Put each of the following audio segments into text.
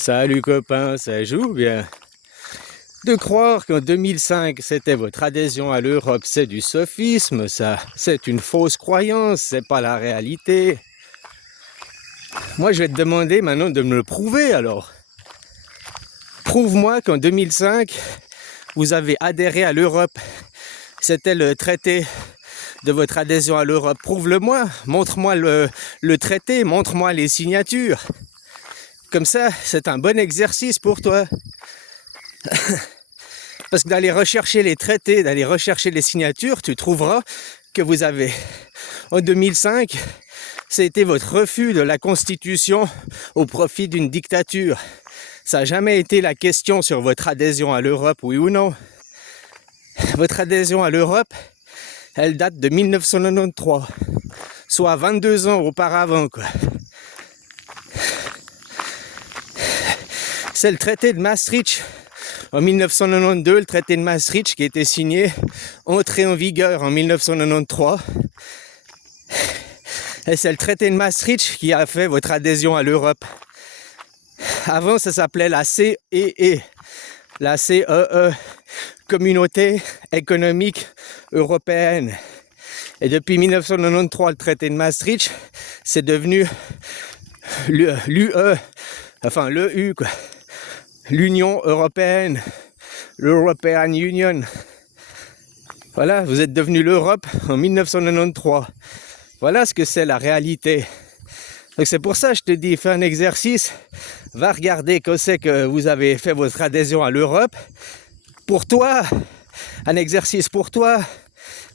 Salut copains, ça joue bien. De croire qu'en 2005 c'était votre adhésion à l'Europe, c'est du sophisme, ça. C'est une fausse croyance, c'est pas la réalité. Moi je vais te demander maintenant de me le prouver alors. Prouve-moi qu'en 2005 vous avez adhéré à l'Europe. C'était le traité de votre adhésion à l'Europe. Prouve-le-moi, montre-moi le traité, montre-moi les signatures. Comme ça, c'est un bon exercice pour toi. Parce que d'aller rechercher les traités, d'aller rechercher les signatures, tu trouveras que vous avez, en 2005, c'était votre refus de la Constitution au profit d'une dictature. Ça n'a jamais été la question sur votre adhésion à l'Europe, oui ou non. Votre adhésion à l'Europe, elle date de 1993, soit 22 ans auparavant, quoi. C'est le traité de Maastricht. En 1992, le traité de Maastricht qui a été signé, entré en vigueur en 1993. Et c'est le traité de Maastricht qui a fait votre adhésion à l'Europe. Avant, ça s'appelait la CEE, la CEE, Communauté économique européenne. Et depuis 1993, le traité de Maastricht, c'est devenu l'UE, enfin l'EU, quoi. L'Union européenne, l'European Union. Voilà, vous êtes devenu l'Europe en 1993. Voilà ce que c'est la réalité. Donc c'est pour ça que je te dis, fais un exercice, va regarder quand c'est que vous avez fait votre adhésion à l'Europe. Pour toi, un exercice pour toi,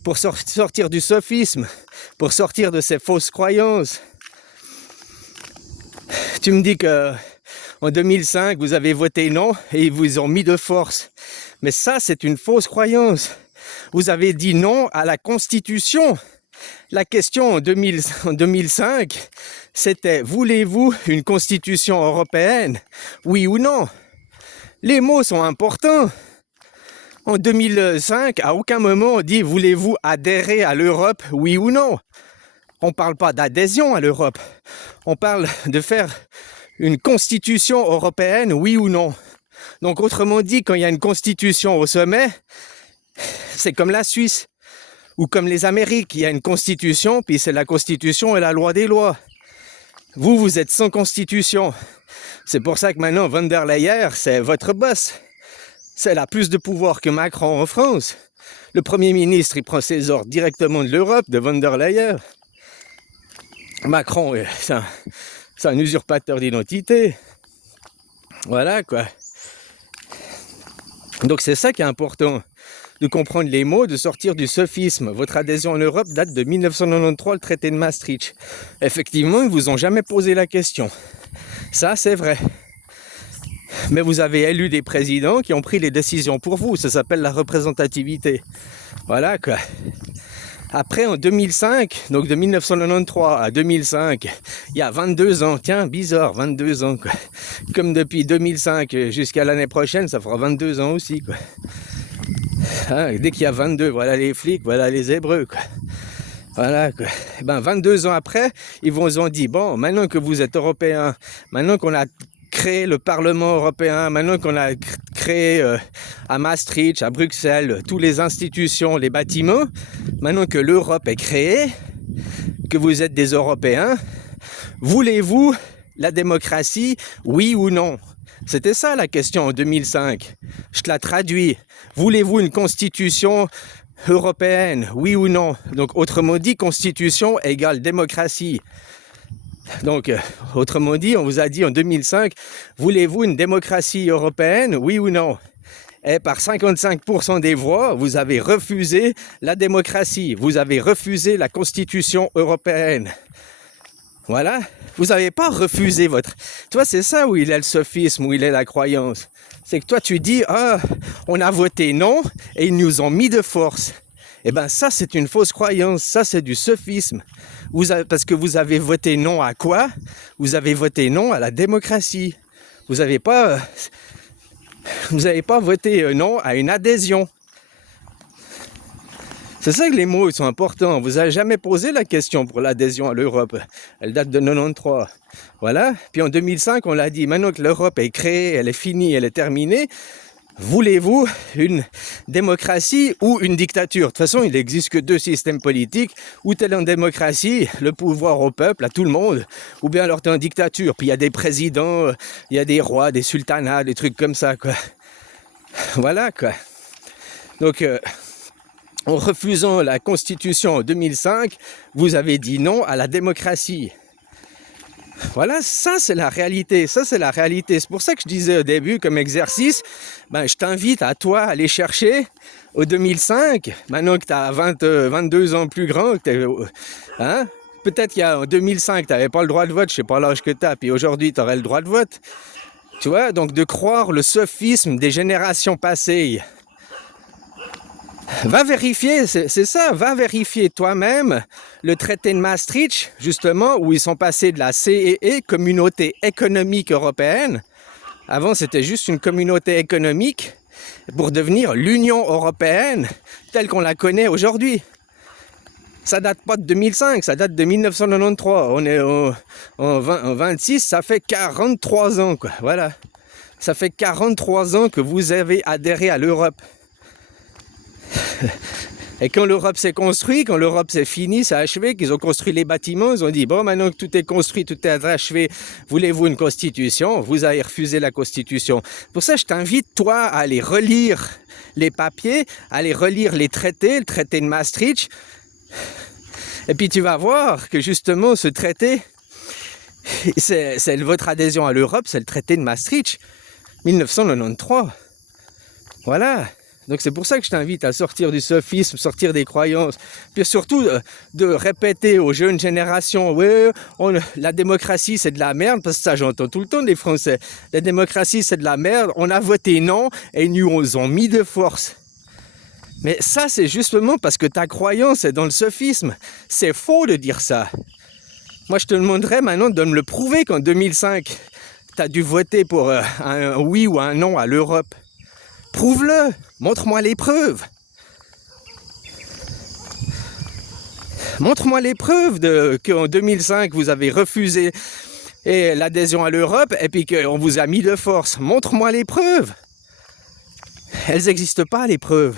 pour sortir du sophisme, pour sortir de ces fausses croyances. Tu me dis que en 2005, vous avez voté non et ils vous ont mis de force. Mais ça, c'est une fausse croyance. Vous avez dit non à la Constitution. La question en 2005, c'était voulez-vous une Constitution européenne? Oui ou non? Les mots sont importants. En 2005, à aucun moment on dit voulez-vous adhérer à l'Europe? Oui ou non? On ne parle pas d'adhésion à l'Europe. On parle de faire une constitution européenne, oui ou non. Donc autrement dit, quand il y a une constitution au sommet, c'est comme la Suisse ou comme les Amériques, il y a une constitution, puis c'est la constitution et la loi des lois. Vous êtes sans constitution. C'est pour ça que maintenant, von der Leyen, c'est votre boss. Elle a plus de pouvoir que Macron en France. Le Premier ministre, il prend ses ordres directement de l'Europe, de von der Leyen. Macron, c'est un usurpateur d'identité. Voilà, quoi. Donc c'est ça qui est important, de comprendre les mots, de sortir du sophisme. Votre adhésion en Europe date de 1993, le traité de Maastricht. Effectivement, ils ne vous ont jamais posé la question. Ça, c'est vrai. Mais vous avez élu des présidents qui ont pris les décisions pour vous. Ça s'appelle la représentativité. Voilà, quoi. Après, en 2005, donc de 1993 à 2005, il y a 22 ans. Tiens, bizarre, 22 ans, quoi. Comme depuis 2005 jusqu'à l'année prochaine, ça fera 22 ans aussi, quoi. Hein, dès qu'il y a 22, voilà les flics, voilà les Hébreux, quoi. Voilà, quoi. Et ben, 22 ans après, ils vous ont dit, bon, maintenant que vous êtes Européens, maintenant qu'on a créé le Parlement européen, maintenant qu'on a créé à Maastricht, à Bruxelles, toutes les institutions, les bâtiments, maintenant que l'Europe est créée, que vous êtes des Européens, voulez-vous la démocratie, oui ou non? C'était ça la question en 2005. Je te la traduis. Voulez-vous une constitution européenne, oui ou non? Donc autrement dit, constitution égale démocratie. Donc, autrement dit, on vous a dit en 2005, voulez-vous une démocratie européenne, oui ou non? Et par 55% des voix, vous avez refusé la démocratie, vous avez refusé la Constitution européenne. Voilà, vous n'avez pas refusé votre... Toi, c'est ça où il est le sophisme, où il est la croyance. C'est que toi, tu dis, ah, on a voté non, et ils nous ont mis de force. Eh bien, ça, c'est une fausse croyance, ça, c'est du sophisme. Parce que vous avez voté non à quoi? Vous avez voté non à la démocratie. Vous n'avez pas voté non à une adhésion. C'est ça que les mots ils sont importants. Vous n'avez jamais posé la question pour l'adhésion à l'Europe. Elle date de 93. Voilà. Puis en 2005, on l'a dit, maintenant que l'Europe est créée, elle est finie, elle est terminée, voulez-vous une démocratie ou une dictature? De toute façon, il n'existe que deux systèmes politiques. Ou tu es en démocratie, le pouvoir au peuple, à tout le monde, ou bien alors tu es en dictature. Puis il y a des présidents, il y a des rois, des sultanats, des trucs comme ça, quoi. Voilà, quoi. Donc... en refusant la Constitution en 2005, vous avez dit non à la démocratie. Voilà, ça c'est la réalité, ça c'est la réalité. C'est pour ça que je disais au début comme exercice, je t'invite à toi à aller chercher au 2005, maintenant que tu as 22 ans plus grand, hein, peut-être qu'en 2005 tu n'avais pas le droit de vote, je ne sais pas l'âge que tu as, puis aujourd'hui tu aurais le droit de vote. Tu vois, donc de croire le sophisme des générations passées. Va vérifier, c'est ça, va vérifier toi-même le traité de Maastricht, justement, où ils sont passés de la CEE, Communauté économique européenne. Avant, c'était juste une communauté économique pour devenir l'Union européenne telle qu'on la connaît aujourd'hui. Ça date pas de 2005, ça date de 1993. On est en 26, ça fait 43 ans, quoi. Voilà. Ça fait 43 ans que vous avez adhéré à l'Europe. Et quand l'Europe s'est construite, quand l'Europe s'est finie, c'est achevé, qu'ils ont construit les bâtiments, ils ont dit, bon, maintenant que tout est construit, tout est achevé, voulez-vous une constitution? Vous avez refusé la constitution. Pour ça, je t'invite, toi, à aller relire les papiers, à aller relire les traités, le traité de Maastricht. Et puis tu vas voir que justement, ce traité, c'est votre adhésion à l'Europe, c'est le traité de Maastricht, 1993. Voilà. Donc c'est pour ça que je t'invite à sortir du sophisme, sortir des croyances, puis surtout de répéter aux jeunes générations, ouais, la démocratie c'est de la merde, parce que ça j'entends tout le temps des Français, la démocratie c'est de la merde, on a voté non et nous on ont mis de force. Mais ça c'est justement parce que ta croyance est dans le sophisme, c'est faux de dire ça. Moi je te demanderais maintenant de me le prouver qu'en 2005, tu as dû voter pour un oui ou un non à l'Europe. Prouve-le, montre-moi les preuves. Montre-moi les preuves qu'en 2005, vous avez refusé l'adhésion à l'Europe et puis qu'on vous a mis de force. Montre-moi les preuves. Elles n'existent pas, les preuves.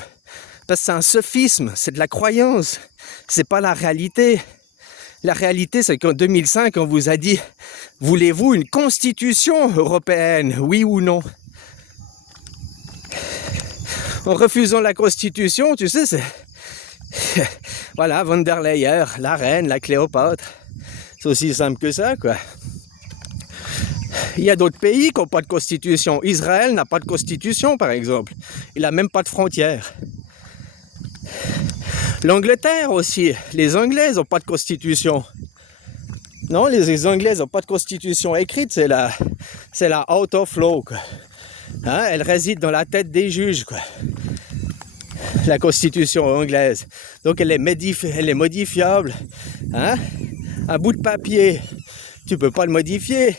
Parce que c'est un sophisme, c'est de la croyance. C'est pas la réalité. La réalité, c'est qu'en 2005, on vous a dit « Voulez-vous une constitution européenne, oui ou non ?» En refusant la Constitution, tu sais, c'est... voilà, von der Leyen, la reine, la Cléopâtre. C'est aussi simple que ça, quoi. Il y a d'autres pays qui n'ont pas de constitution. Israël n'a pas de constitution, par exemple. Il n'a même pas de frontières. L'Angleterre aussi. Les Anglais n'ont pas de constitution. Non, les Anglais n'ont pas de constitution écrite. C'est la out of law, quoi. Hein, elle réside dans la tête des juges, quoi. La constitution anglaise. Donc elle est modifiable. Hein? Un bout de papier, tu peux pas le modifier.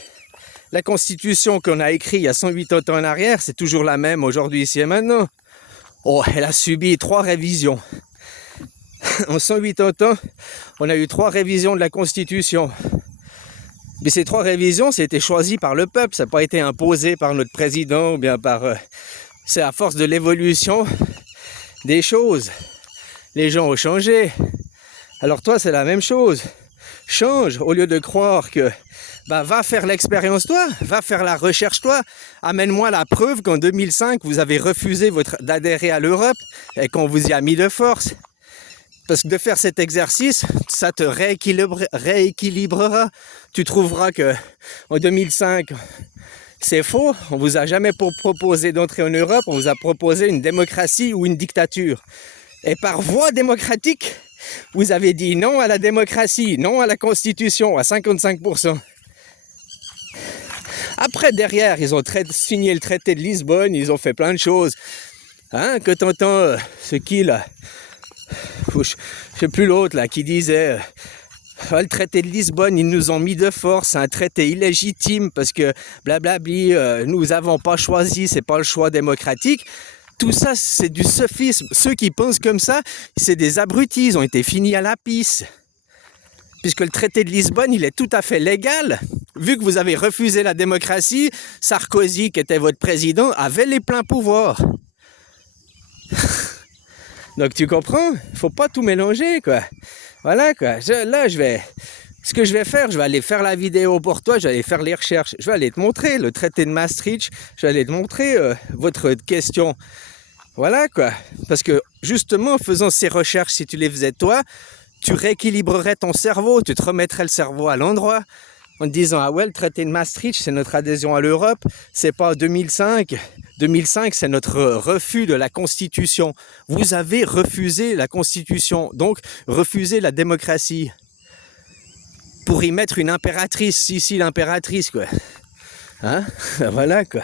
La constitution qu'on a écrite il y a 108 ans en arrière, c'est toujours la même aujourd'hui, ici et maintenant. Oh, elle a subi 3 révisions. En 108 ans, on a eu 3 révisions de la constitution. Mais ces 3 révisions, c'était choisi par le peuple, ça n'a pas été imposé par notre président ou bien par... c'est à force de l'évolution des choses. Les gens ont changé. Alors toi, c'est la même chose. Change, au lieu de croire que... va faire l'expérience toi, va faire la recherche toi. Amène-moi la preuve qu'en 2005, vous avez refusé d'adhérer à l'Europe et qu'on vous y a mis de force. Parce que de faire cet exercice, ça te rééquilibrera. Tu trouveras que en 2005, c'est faux. On vous a jamais proposé d'entrer en Europe. On vous a proposé une démocratie ou une dictature. Et par voie démocratique, vous avez dit non à la démocratie, non à la Constitution, à 55%. Après, derrière, ils ont signé le traité de Lisbonne. Ils ont fait plein de choses. Hein, que t'entends ce qui là, je sais plus l'autre là qui disait le traité de Lisbonne, ils nous ont mis de force, c'est un traité illégitime parce que blablabli, nous avons pas choisi, c'est pas le choix démocratique. Tout ça, c'est du sophisme. Ceux qui pensent comme ça, c'est des abrutis, ils ont été finis à la pisse. Puisque le traité de Lisbonne, il est tout à fait légal. Vu que vous avez refusé la démocratie, Sarkozy, qui était votre président, avait les pleins pouvoirs. Donc tu comprends? Faut pas tout mélanger, quoi. Voilà, quoi. Ce que je vais faire, je vais aller faire la vidéo pour toi, je vais aller faire les recherches, je vais aller te montrer le traité de Maastricht, je vais aller te montrer votre question. Voilà, quoi. Parce que justement, en faisant ces recherches, si tu les faisais toi, tu rééquilibrerais ton cerveau, tu te remettrais le cerveau à l'endroit en te disant, ah ouais, le traité de Maastricht, c'est notre adhésion à l'Europe, c'est pas 2005. 2005, c'est notre refus de la Constitution. Vous avez refusé la Constitution, donc refusé la démocratie. Pour y mettre une impératrice, ici l'impératrice, quoi. Hein? Voilà, quoi.